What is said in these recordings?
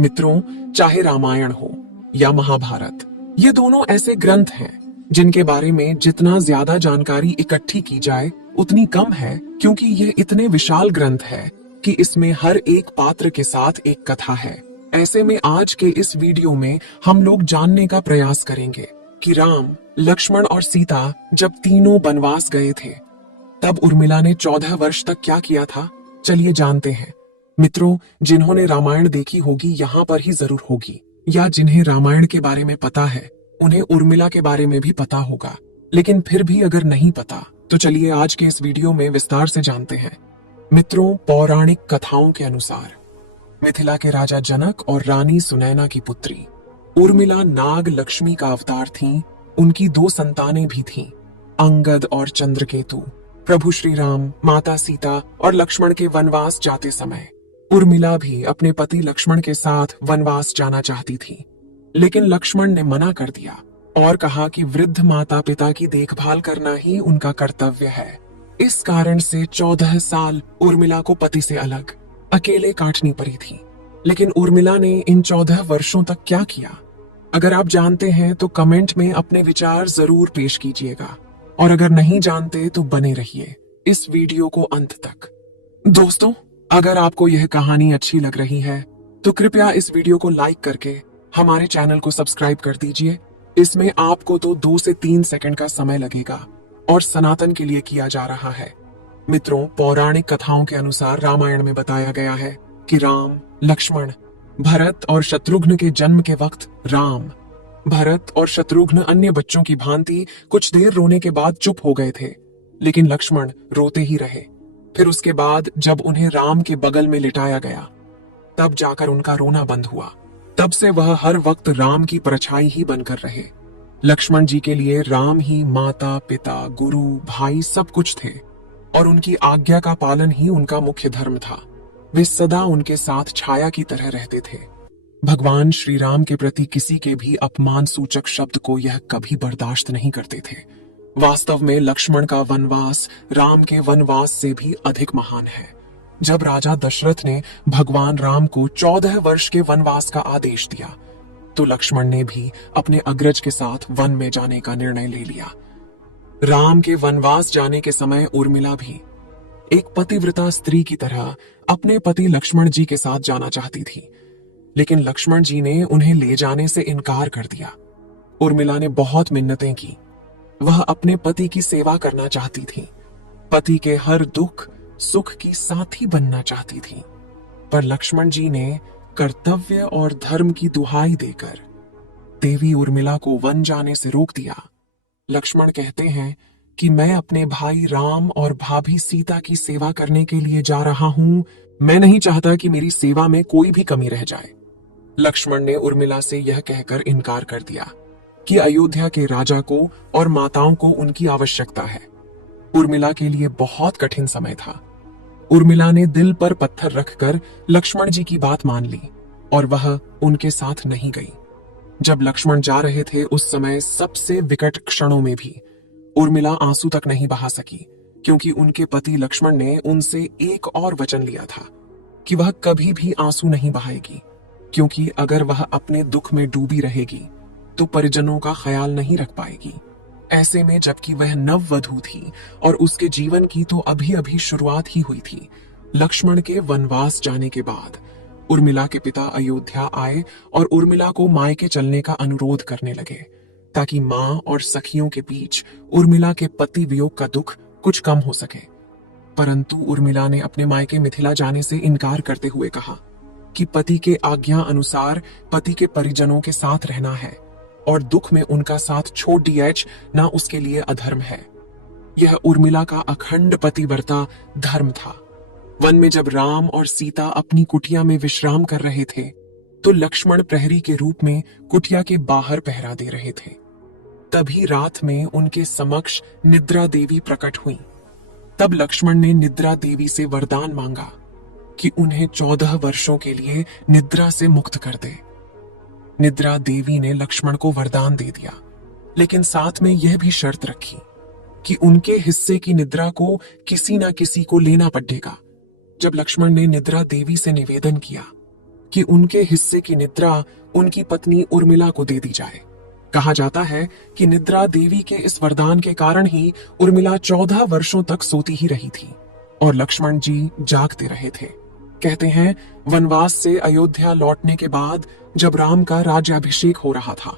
मित्रों, चाहे रामायण हो या महाभारत, ये दोनों ऐसे ग्रंथ हैं जिनके बारे में जितना ज्यादा जानकारी इकट्ठी की जाए उतनी कम है, क्योंकि ये इतने विशाल ग्रंथ है कि इसमें हर एक पात्र के साथ एक कथा है। ऐसे में आज के इस वीडियो में हम लोग जानने का प्रयास करेंगे कि राम, लक्ष्मण और सीता जब तीनों वनवास गए थे तब उर्मिला ने 14 वर्ष तक क्या किया था। चलिए जानते हैं। मित्रों, जिन्होंने रामायण देखी होगी यहाँ पर ही जरूर होगी, या जिन्हें रामायण के बारे में पता है उन्हें उर्मिला के बारे में भी पता होगा, लेकिन फिर भी अगर नहीं पता तो चलिए आज के इस वीडियो में विस्तार से जानते हैं। मित्रों, पौराणिक कथाओं के अनुसार मिथिला के राजा जनक और रानी सुनैना की पुत्री उर्मिला नाग लक्ष्मी का अवतार थीं। उनकी 2 संतानें भी थीं, अंगद और चंद्रकेतु। प्रभु श्री राम, माता सीता और लक्ष्मण के वनवास जाते समय उर्मिला भी अपने पति लक्ष्मण के साथ वनवास जाना चाहती थी, लेकिन लक्ष्मण ने मना कर दिया और कहा कि वृद्ध माता पिता की देखभाल करना ही उनका कर्तव्य है। इस कारण से 14 साल उर्मिला को पति से अलग अकेले काटनी पड़ी थी। लेकिन उर्मिला ने इन 14 वर्षों तक क्या किया? अगर आप जानते हैं तो कमेंट में अपने विचार जरूर पेश कीजिएगा, और अगर नहीं जानते तो बने रहिए इस वीडियो को अंत तक। दोस्तों, अगर आपको यह कहानी अच्छी लग रही है तो कृपया इस वीडियो को लाइक करके हमारे चैनल को सब्सक्राइब कर दीजिए। इसमें आपको तो 2 से 3 सेकंड का समय लगेगा और सनातन के लिए किया जा रहा है। मित्रों, पौराणिक कथाओं के अनुसार रामायण में बताया गया है कि राम, लक्ष्मण, भरत और शत्रुघ्न के जन्म के वक्त राम, भरत और शत्रुघ्न अन्य बच्चों की भांति कुछ देर रोने के बाद चुप हो गए थे, लेकिन लक्ष्मण रोते ही रहे। फिर उसके बाद जब उन्हें राम के बगल में लिटाया गया तब जाकर उनका रोना बंद हुआ। तब से वह हर वक्त राम की परछाई ही बनकर रहे। लक्ष्मण जी के लिए राम ही माता, पिता, गुरु, भाई सब कुछ थे, और उनकी आज्ञा का पालन ही उनका मुख्य धर्म था। वे सदा उनके साथ छाया की तरह रहते थे। भगवान श्री राम के प्रति किसी के भी अपमान सूचक शब्द को यह कभी बर्दाश्त नहीं करते थे। वास्तव में लक्ष्मण का वनवास राम के वनवास से भी अधिक महान है। जब राजा दशरथ ने भगवान राम को 14 वर्ष के वनवास का आदेश दिया तो लक्ष्मण ने भी अपने अग्रज के साथ वन में जाने का निर्णय ले लिया। राम के वनवास जाने के समय उर्मिला भी एक पतिव्रता स्त्री की तरह अपने पति लक्ष्मण जी के साथ जाना चाहती थी, लेकिन लक्ष्मण जी ने उन्हें ले जाने से इनकार कर दिया। उर्मिला ने बहुत मिन्नतें की। वह अपने पति की सेवा करना चाहती थी, पति के हर दुख सुख की साथी बनना चाहती थी, पर लक्ष्मण जी ने कर्तव्य और धर्म की दुहाई देकर देवी उर्मिला को वन जाने से रोक दिया। लक्ष्मण कहते हैं कि मैं अपने भाई राम और भाभी सीता की सेवा करने के लिए जा रहा हूं। मैं नहीं चाहता कि मेरी सेवा में कोई भी कमी रह जाए। लक्ष्मण ने उर्मिला से यह कहकर इनकार कर दिया कि अयोध्या के राजा को और माताओं को उनकी आवश्यकता है। उर्मिला के लिए बहुत कठिन समय था। उर्मिला ने दिल पर पत्थर रखकर लक्ष्मण जी की बात मान ली और वह उनके साथ नहीं गई। जब लक्ष्मण जा रहे थे उस समय सबसे विकट क्षणों में भी उर्मिला आंसू तक नहीं बहा सकी, क्योंकि उनके पति लक्ष्मण ने उनसे एक और वचन लिया था कि वह कभी भी आंसू नहीं बहाएगी, क्योंकि अगर वह अपने दुख में डूबी रहेगी तो परिजनों का ख्याल नहीं रख पाएगी। ऐसे में जबकि वह नववधू थी और उसके जीवन की तो अभी अभी शुरुआत ही हुई थी, लक्ष्मण के वनवास जाने के बाद उर्मिला के पिता अयोध्या आए और उर्मिला को मायके चलने का अनुरोध करने लगे, ताकि मां और सखियों के बीच उर्मिला के पति वियोग का दुख कुछ कम हो सके। परंतु उर्मिला ने अपने मायके मिथिला जाने से इनकार करते हुए कहा कि पति के आज्ञा अनुसार पति के परिजनों के साथ रहना है, और दुख में उनका साथ छोड़ दिया ना उसके लिए अधर्म है। यह उर्मिला का अखंड पतिव्रता धर्म था। वन में जब राम और सीता अपनी कुटिया में विश्राम कर रहे थे तो लक्ष्मण प्रहरी के रूप में कुटिया के बाहर पहरा दे रहे थे। तभी रात में उनके समक्ष निद्रा देवी प्रकट हुई। तब लक्ष्मण ने निद्रा देवी से वरदान मांगा कि उन्हें 14 वर्षों के लिए निद्रा से मुक्त कर दे। निद्रा देवी ने लक्ष्मण को वरदान दे दिया, लेकिन साथ में यह भी शर्त रखी कि उनके हिस्से की निद्रा को किसी ना किसी को लेना पड़ेगा। जब लक्ष्मण ने निद्रा देवी से निवेदन किया कि उनके हिस्से की निद्रा उनकी पत्नी उर्मिला को दे दी जाए। कहा जाता है कि निद्रा देवी के इस वरदान के कारण ही उर्मिला 14 वर्षों तक सोती ही रही थी और लक्ष्मण जी जागते रहे थे। कहते हैं वनवास से अयोध्या लौटने के बाद जब राम का राज्याभिषेक हो रहा था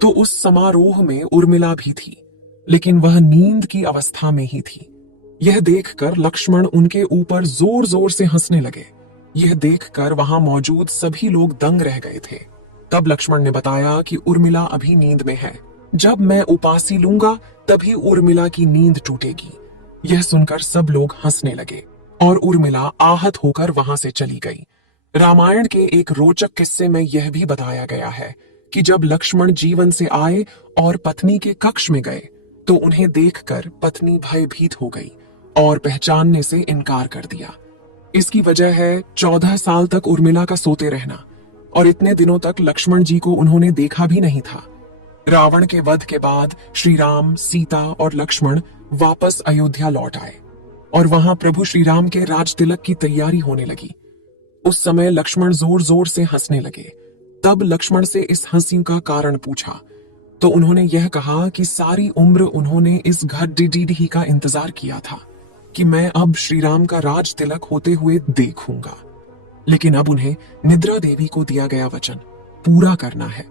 तो उस समारोह में उर्मिला भी थी, लेकिन वह नींद की अवस्था में ही थी। यह देखकर लक्ष्मण उनके ऊपर जोर जोर से हंसने लगे। यह देखकर वहां मौजूद सभी लोग दंग रह गए थे। तब लक्ष्मण ने बताया कि उर्मिला अभी नींद में है, जब मैं उपासी लूंगा तभी उर्मिला की नींद टूटेगी। यह सुनकर सब लोग हंसने लगे और उर्मिला आहत होकर वहां से चली गई। रामायण के एक रोचक किस्से में यह भी बताया गया है कि जब लक्ष्मण जीवन से आए और पत्नी के कक्ष में गए तो उन्हें देखकर पत्नी भयभीत हो गई और पहचानने से इनकार कर दिया। इसकी वजह है 14 साल तक उर्मिला का सोते रहना और इतने दिनों तक लक्ष्मण जी को उन्होंने देखा भी नहीं था। रावण के वध के बाद श्री राम, सीता और लक्ष्मण वापस अयोध्या लौट आए और वहां प्रभु श्री राम के राज तिलक की तैयारी होने लगी। उस समय लक्ष्मण जोर जोर से हंसने लगे। तब लक्ष्मण से इस हंसी का कारण पूछा तो उन्होंने यह कहा कि सारी उम्र उन्होंने इस घड़ी का इंतजार किया था कि मैं अब श्री राम का राज तिलक होते हुए देखूंगा, लेकिन अब उन्हें निद्रा देवी को दिया गया वचन पूरा करना है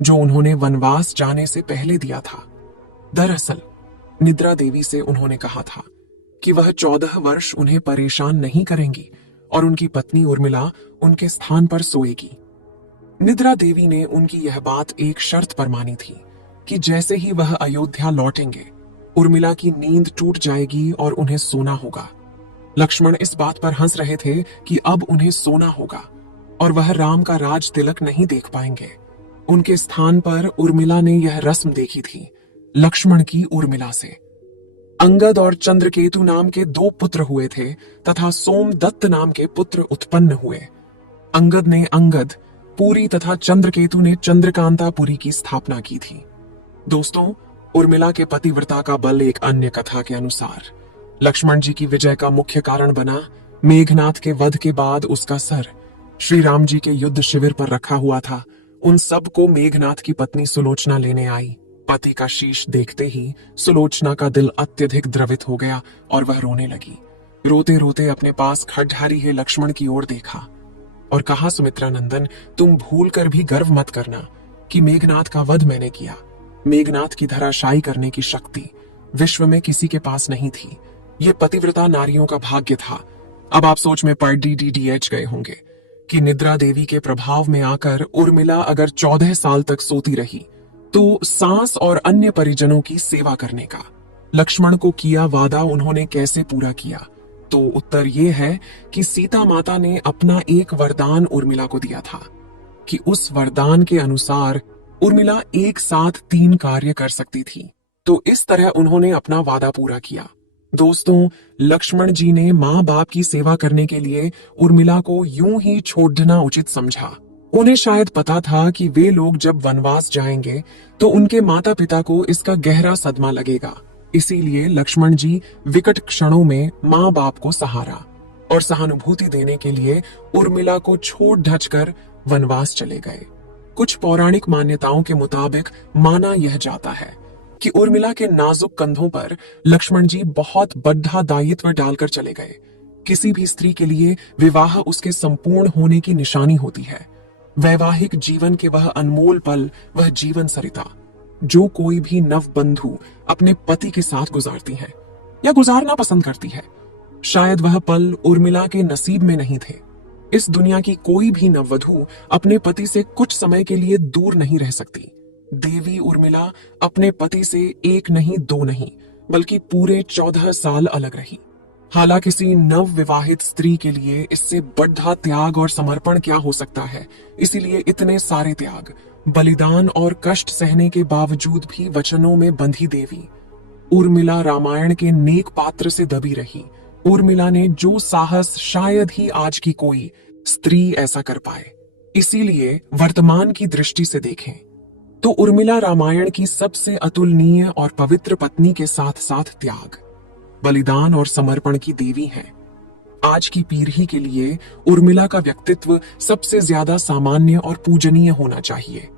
जो उन्होंने वनवास जाने से पहले दिया था। दरअसल निद्रा देवी से उन्होंने कहा था कि वह 14 वर्ष उन्हें परेशान नहीं करेंगी और उनकी पत्नी उर्मिला उनके स्थान पर सोएगी। निद्रा देवी ने उनकी यह बात एक शर्त पर मानी थी कि जैसे ही वह अयोध्या लौटेंगे उर्मिला की नींद टूट जाएगी और उन्हें सोना होगा। लक्ष्मण इस बात पर हंस रहे थे कि अब उन्हें सोना होगा और वह राम का राज तिलक नहीं देख पाएंगे। उनके स्थान पर उर्मिला ने यह रस्म देखी थी लक्ष्मण की उर्मिला से। अंगद और चंद्रकेतु नाम के 2 पुत्र हुए थे तथा सोमदत्त नाम के पुत्र उत्पन्न हुए। अंगद ने अंगद पुरी तथा चंद्रकेतु ने चंद्रकांतापुरी की स्थापना की थी। दोस्तों, उर्मिला के पतिव्रता का बल एक अन्य कथा के अनुसार लक्ष्मण जी की विजय का मुख्य कारण बना। मेघनाथ के वध के बाद उसका सर श्री राम जी के युद्ध शिविर पर रखा हुआ था। उन सब को मेघनाथ की पत्नी सुलोचना लेने आई। पति का शीश देखते ही सुलोचना का दिल अत्यधिक द्रवित हो गया और वह रोने लगी। रोते रोते अपने पास खड़धारी है लक्ष्मण की ओर देखा और कहा, सुमित्रा नंदन, तुम भूल कर भी गर्व मत करना कि मेघनाथ का वध मैंने किया। मेघनाथ की धराशायी करने की शक्ति विश्व में किसी के पास नहीं थी। यह पतिव्रता नारियों का भाग्य था। अब आप सोच में पड़ DDDH गए होंगे कि निद्रा देवी के प्रभाव में आकर उर्मिला अगर 14 साल तक सोती रही तो सास और अन्य परिजनों की सेवा करने का लक्ष्मण को किया वादा उन्होंने कैसे पूरा किया? तो उत्तर यह है कि सीता माता ने अपना एक वरदान उर्मिला को दिया था कि उस वरदान के अनुसार उर्मिला एक साथ 3 कार्य कर सकती थी। तो इस तरह उन्होंने अपना वादा पूरा किया। दोस्तों, लक्ष्मण जी ने माँ बाप की सेवा करने के लिए उर्मिला को यूं ही छोड़ देना उचित समझा। उन्हें शायद पता था कि वे लोग जब वनवास जाएंगे तो उनके माता पिता को इसका गहरा सदमा लगेगा। इसीलिए लक्ष्मण जी विकट क्षणों में माँ बाप को सहारा और सहानुभूति देने के लिए उर्मिला को छोड़ ढचकर वनवास चले गए। कुछ पौराणिक मान्यताओं के मुताबिक माना यह जाता है कि उर्मिला के नाजुक कंधों पर लक्ष्मण जी बहुत बड़ा दायित्व डालकर चले गए। किसी भी स्त्री के लिए विवाह उसके संपूर्ण होने की निशानी होती है। वैवाहिक जीवन के वह अनमोल पल, वह जीवन सरिता जो कोई भी नवबंधु अपने पति के साथ गुजारती है या गुजारना पसंद करती है, शायद वह पल उर्मिला के नसीब में नहीं थे। इस दुनिया की कोई भी नववधु अपने पति से कुछ समय के लिए दूर नहीं रह सकती। देवी उर्मिला अपने पति से 1 नहीं 2 नहीं बल्कि पूरे 14 साल अलग रही। हालांकि किसी नव विवाहित स्त्री के लिए इससे बड़ा त्याग और समर्पण क्या हो सकता है। इसीलिए इतने सारे त्याग, बलिदान और कष्ट सहने के बावजूद भी वचनों में बंधी देवी उर्मिला रामायण के नेक पात्र से दबी रही। उर्मिला ने जो साहस शायद ही आज की कोई स्त्री ऐसा कर पाए। इसीलिए वर्तमान की दृष्टि से देखें तो उर्मिला रामायण की सबसे अतुलनीय और पवित्र पत्नी के साथ साथ त्याग, बलिदान और समर्पण की देवी हैं। आज की पीढ़ी के लिए उर्मिला का व्यक्तित्व सबसे ज्यादा सामान्य और पूजनीय होना चाहिए।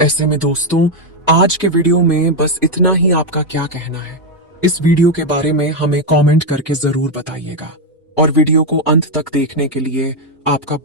ऐसे में दोस्तों, आज के वीडियो में बस इतना ही। आपका क्या कहना है इस वीडियो के बारे में हमें कमेंट करके जरूर बताइएगा, और वीडियो को अंत तक देखने के लिए आपका